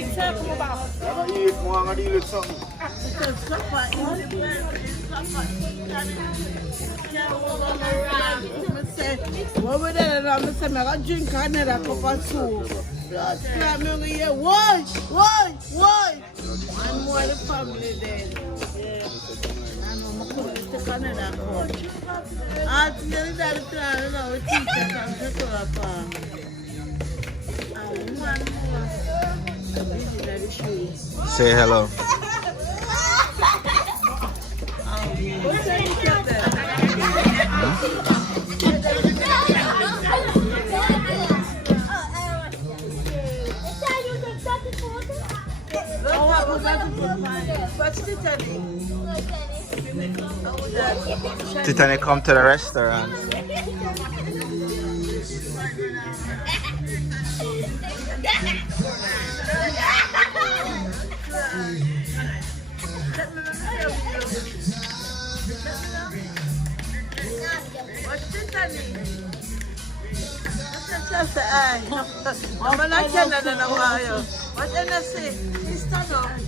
eat something about. I'm gonna eat more, I'm gonna deal with something. What we did, I'm saying, I got drink another cup of soup. I'm going to hear, why? One more the family then. Yeah. I know, I'm going to take another cup. I tell that plan, you know, we teach us to go up. And one more. Say hello. Titani, come to the restaurant. I'm not going to what did I say?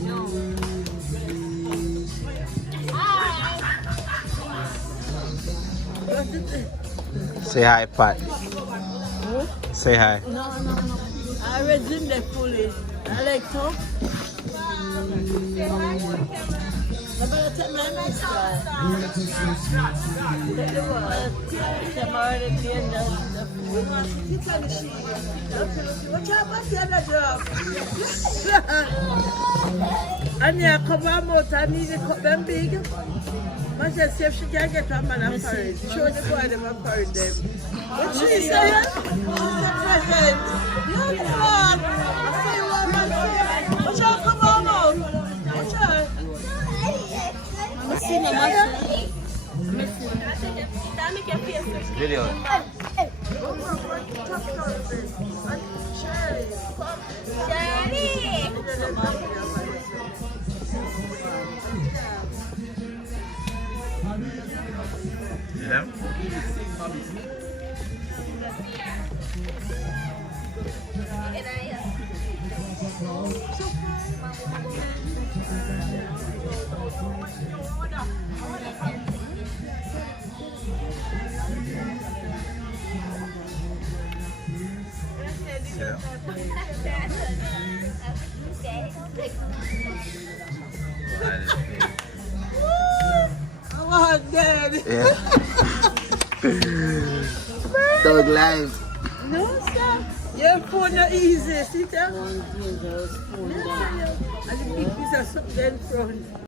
No. Say hi, Pat. Say hi. No. I read in the fully. I like to. I'm going to take my nice and yeah, come out, I need to cut them big. I just see if she can get a man and parade. Show the boy them and parade them. What she say? She's a present. You're the one. I say you want man. Watch out, come on. Watch out. I'm seeing a much. Video. Yeah. Oh, dead. Yeah. Dog life. No, sir. Your phone not easy, see that? And the big piece of something in front.